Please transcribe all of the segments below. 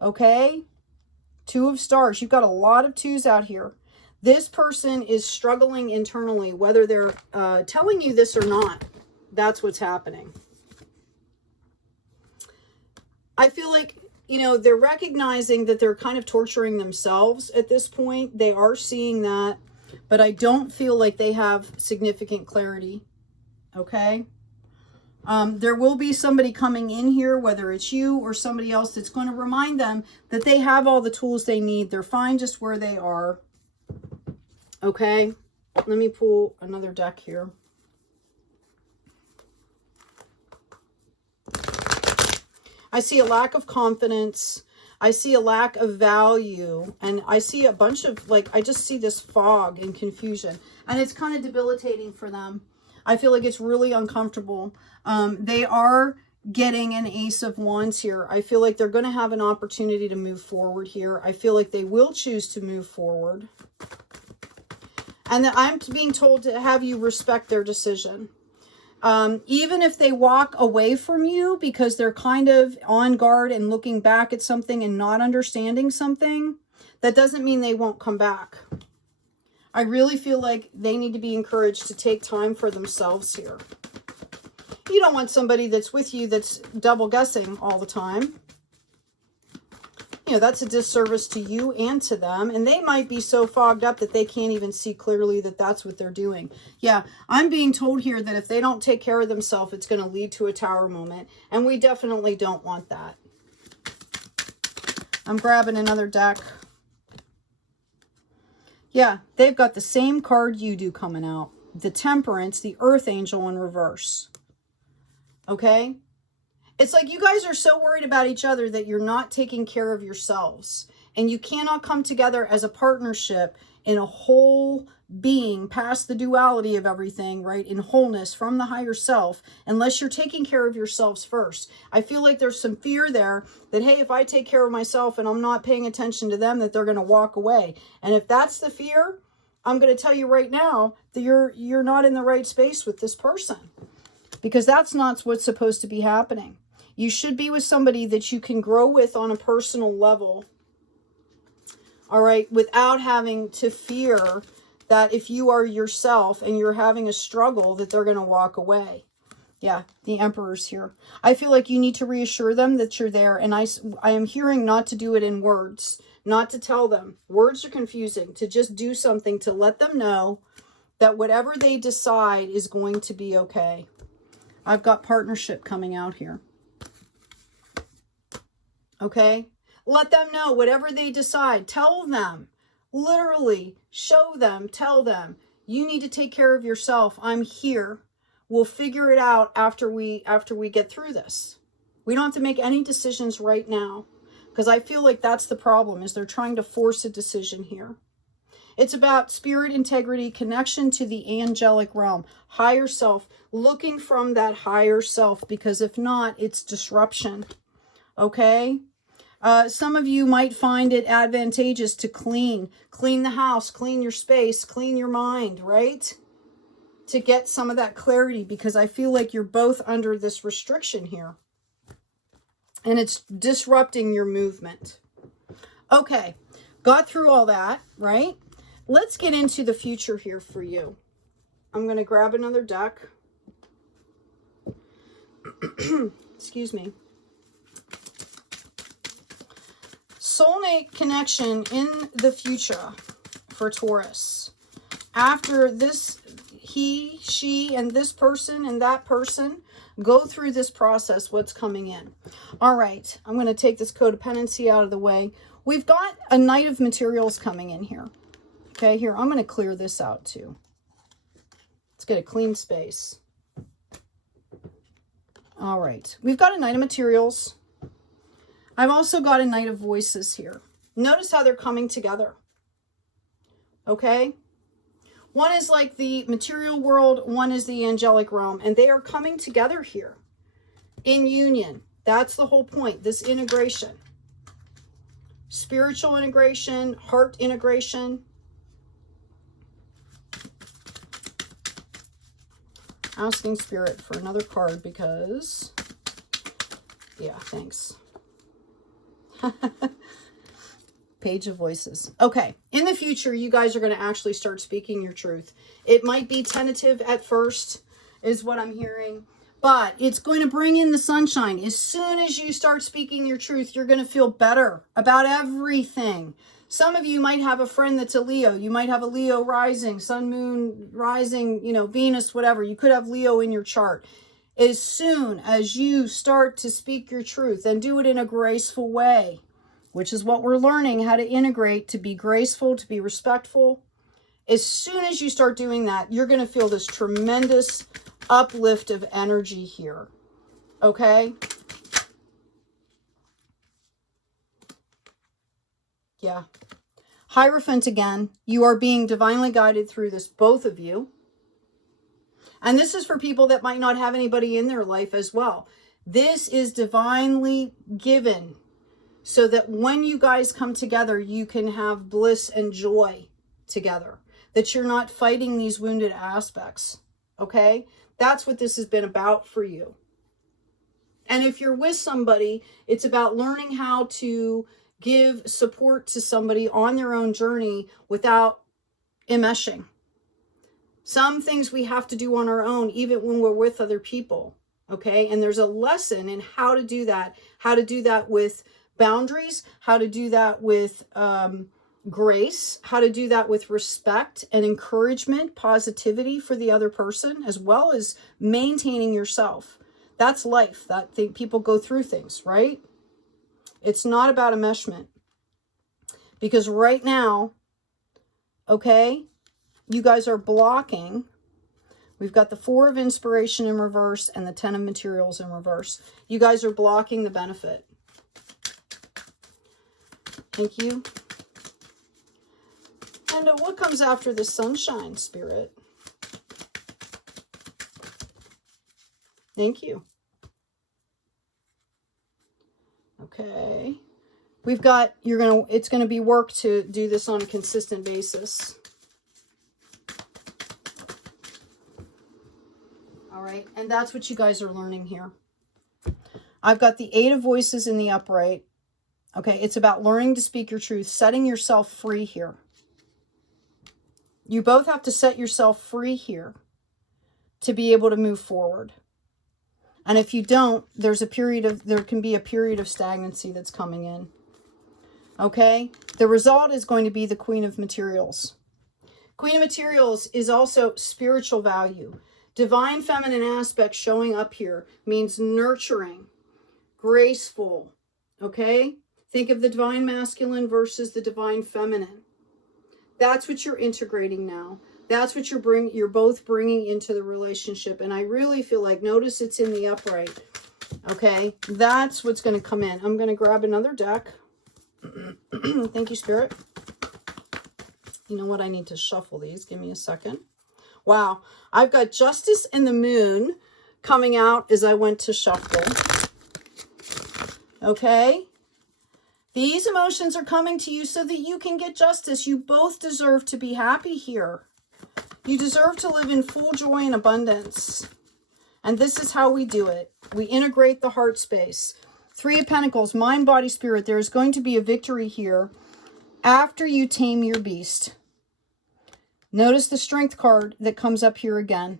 Okay? Two of Stars. You've got a lot of twos out here. This person is struggling internally, whether they're telling you this or not. That's what's happening. I feel like, you know, they're recognizing that they're kind of torturing themselves at this point. They are seeing that, but I don't feel like they have significant clarity. Okay? There will be somebody coming in here, whether it's you or somebody else, that's going to remind them that they have all the tools they need. They're fine just where they are. Okay? Let me pull another deck here. I see a lack of confidence. I see a lack of value. And I see a bunch of, like, I just see this fog and confusion. And it's kind of debilitating for them. I feel like it's really uncomfortable. They are getting an Ace of Wands here. I feel like they're going to have an opportunity to move forward here. I feel like they will choose to move forward. And that I'm being told to have you respect their decision. Even if they walk away from you because they're kind of on guard and looking back at something and not understanding something, that doesn't mean they won't come back. I really feel like they need to be encouraged to take time for themselves here. You don't want somebody that's with you that's double guessing all the time. You know, that's a disservice to you and to them. And they might be so fogged up that they can't even see clearly that that's what they're doing. Yeah, I'm being told here that if they don't take care of themselves, it's going to lead to a Tower moment. And we definitely don't want that. I'm grabbing another deck. Yeah, they've got the same card you do coming out. The Temperance, the Earth Angel in reverse. Okay? It's like you guys are so worried about each other that you're not taking care of yourselves. And you cannot come together as a partnership in a whole being past the duality of everything, right? In wholeness from the higher self, unless you're taking care of yourselves first. I feel like there's some fear there that, hey, if I take care of myself and I'm not paying attention to them, that they're going to walk away. And if that's the fear, I'm going to tell you right now that you're not in the right space with this person, because that's not what's supposed to be happening. You should be with somebody that you can grow with on a personal level, all right, without having to fear that if you are yourself and you're having a struggle, that they're going to walk away. Yeah, the Emperor's here. I feel like you need to reassure them that you're there. And I am hearing not to do it in words, not to tell them. Words are confusing. To just do something to let them know that whatever they decide is going to be okay. I've got partnership coming out here. Okay? Let them know whatever they decide. Tell them. Literally, show them, tell them, you need to take care of yourself. I'm here. We'll figure it out after we get through this. We don't have to make any decisions right now, because I feel like that's the problem, is they're trying to force a decision here. It's about spirit integrity, connection to the angelic realm, higher self, looking from that higher self, because if not, it's disruption. Okay? Some of you might find it advantageous to clean the house, clean your space, clean your mind, right? To get some of that clarity, because I feel like you're both under this restriction here. And it's disrupting your movement. Okay, got through all that, right? Let's get into the future here for you. I'm going to grab another deck. Excuse me. Soulmate connection in the future for Taurus. After this, he, she, and this person and that person go through this process, what's coming in. All right, I'm going to take this codependency out of the way. We've got a Knight of Materials coming in here. Okay, here, I'm going to clear this out too. Let's get a clean space. All right, we've got a Knight of Materials. I've also got a Knight of Voices here. Notice how they're coming together. Okay? One is like the material world, one is the angelic realm, and they are coming together here in union. That's the whole point, this integration. Spiritual integration, heart integration. Asking Spirit for another card because, yeah, thanks. Page of Voices. Okay. In the future, you guys are going to actually start speaking your truth. It might be tentative at first, is what I'm hearing. But it's going to bring in the sunshine. As soon as you start speaking your truth, you're going to feel better about everything. Some of you might have a friend that's a Leo. You might have a Leo rising, sun, moon, rising, you know, Venus, whatever. You could have Leo in your chart. As soon as you start to speak your truth and do it in a graceful way, which is what we're learning how to integrate, to be graceful, to be respectful. As soon as you start doing that, you're going to feel this tremendous uplift of energy here. Okay? Yeah. Hierophant again. You are being divinely guided through this, both of you. And this is for people that might not have anybody in their life as well. This is divinely given so that when you guys come together, you can have bliss and joy together. That you're not fighting these wounded aspects. Okay? That's what this has been about for you. And if you're with somebody, it's about learning how to give support to somebody on their own journey without enmeshing. Some things we have to do on our own, even when we're with other people. Okay? And there's a lesson in how to do that. How to do that with boundaries. How to do that with grace. How to do that with respect and encouragement, positivity for the other person, as well as maintaining yourself. That's life. People go through things, right? It's not about enmeshment. Because right now, okay, you guys are blocking. We've got the Four of Inspiration in reverse and the Ten of Materials in reverse. You guys are blocking the benefit. Thank you. And what comes after the sunshine, Spirit? Thank you. Okay. We've got, it's going to be work to do this on a consistent basis. All right. And that's what you guys are learning here. I've got the Eight of Voices in the upright. Okay. It's about learning to speak your truth, setting yourself free here. You both have to set yourself free here to be able to move forward. And if you don't, there can be a period of stagnancy that's coming in. Okay? The result is going to be the Queen of Materials. Queen of Materials is also spiritual value. Divine feminine aspect showing up here means nurturing, graceful. Okay? Think of the divine masculine versus the divine feminine. That's what you're integrating now. That's what you're both bringing into the relationship. And I really feel like, notice it's in the upright. Okay, that's what's going to come in. I'm going to grab another deck. Thank you, Spirit. You know what? I need to shuffle these. Give me a second. Wow. I've got Justice and the Moon coming out as I went to shuffle. Okay. These emotions are coming to you so that you can get justice. You both deserve to be happy here. You deserve to live in full joy and abundance. And this is how we do it. We integrate the heart space. Three of Pentacles, mind, body, spirit. There is going to be a victory here after you tame your beast. Notice the Strength card that comes up here again.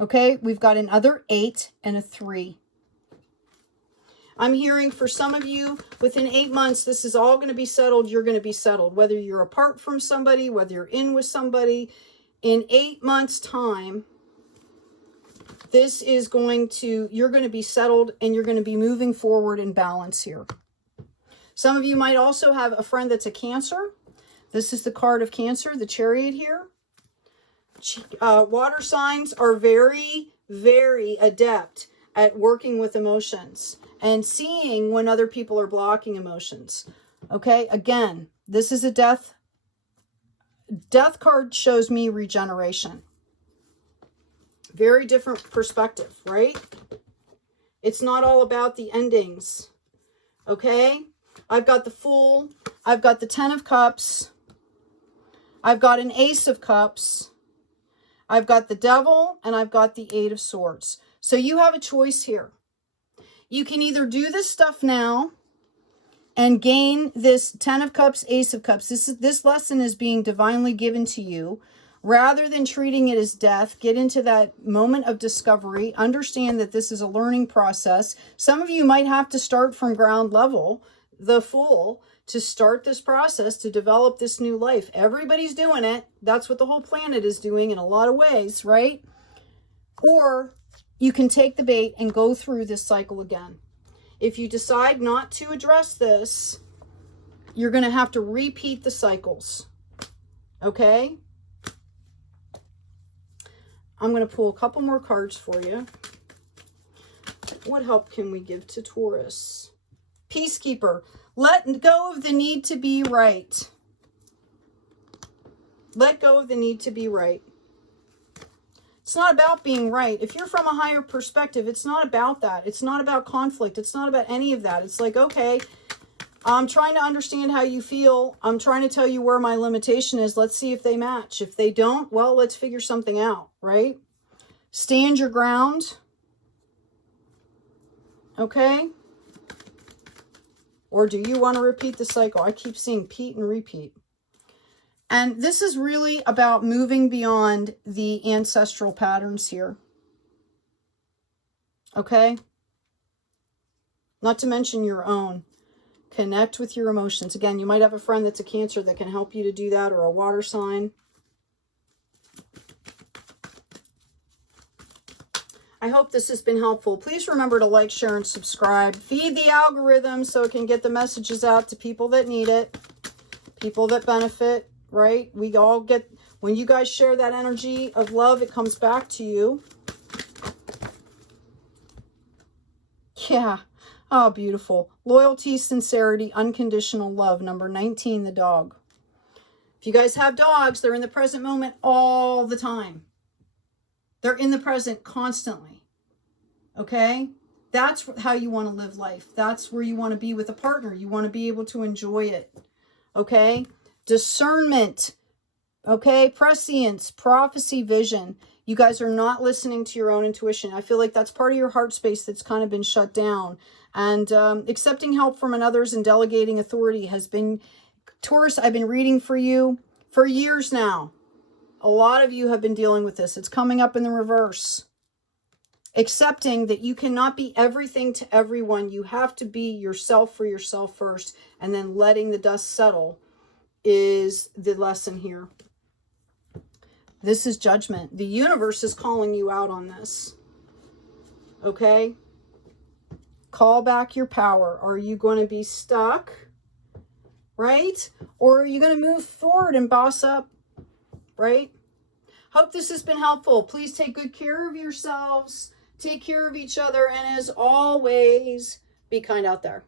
Okay, we've got another 8 and a 3. I'm hearing for some of you, within 8 months, this is all going to be settled. You're going to be settled. Whether you're apart from somebody, whether you're in with somebody, in 8 months' time, you're going to be settled and you're going to be moving forward in balance here. Some of you might also have a friend that's a Cancer. This is the card of Cancer, the Chariot here. Water signs are very, very adept at working with emotions and seeing when other people are blocking emotions. Okay, again, this is a death. Death card shows me regeneration. Very different perspective, right? It's not all about the endings. Okay, I've got the Fool. I've got the 10 of Cups. I've got an Ace of Cups. I've got the Devil, and I've got the 8 of Swords. So you have a choice here. You can either do this stuff now and gain this 10 of Cups, Ace of Cups. This lesson is being divinely given to you. Rather than treating it as death, get into that moment of discovery. Understand that this is a learning process. Some of you might have to start from ground level, the Fool, to start this process, to develop this new life. Everybody's doing it. That's what the whole planet is doing in a lot of ways, right? Or you can take the bait and go through this cycle again. If you decide not to address this, you're going to have to repeat the cycles. Okay? I'm going to pull a couple more cards for you. What help can we give to Taurus? Peacekeeper. Let go of the need to be right. Let go of the need to be right. It's not about being right. If you're from a higher perspective, it's not about that. It's not about conflict. It's not about any of that. It's like, okay, I'm trying to understand how you feel. I'm trying to tell you where my limitation is. Let's see if they match. If they don't, well, let's figure something out, right? Stand your ground. Okay? Or do you want to repeat the cycle? I keep seeing repeat and repeat. And this is really about moving beyond the ancestral patterns here. Okay? Not to mention your own. Connect with your emotions. Again, you might have a friend that's a Cancer that can help you to do that, or a water sign. I hope this has been helpful. Please remember to like, share, and subscribe. Feed the algorithm so it can get the messages out to people that need it, people that benefit, right? We all get, when you guys share that energy of love, it comes back to you. Yeah. Oh, beautiful. Loyalty, sincerity, unconditional love. Number 19, the dog. If you guys have dogs, they're in the present moment all the time. They're in the present constantly. Okay? That's how you want to live life. That's where you want to be with a partner. You want to be able to enjoy it. Okay? Discernment. Okay? Prescience, prophecy, vision. You guys are not listening to your own intuition. I feel like that's part of your heart space that's kind of been shut down. And accepting help from others and delegating authority has been... Taurus, I've been reading for you for years now. A lot of you have been dealing with this. It's coming up in the reverse. Accepting that you cannot be everything to everyone. You have to be yourself for yourself first. And then letting the dust settle is the lesson here. This is judgment. The universe is calling you out on this. Okay? Call back your power. Are you going to be stuck? Right? Or are you going to move forward and boss up? Right? Hope this has been helpful. Please take good care of yourselves. Take care of each other. And as always, be kind out there.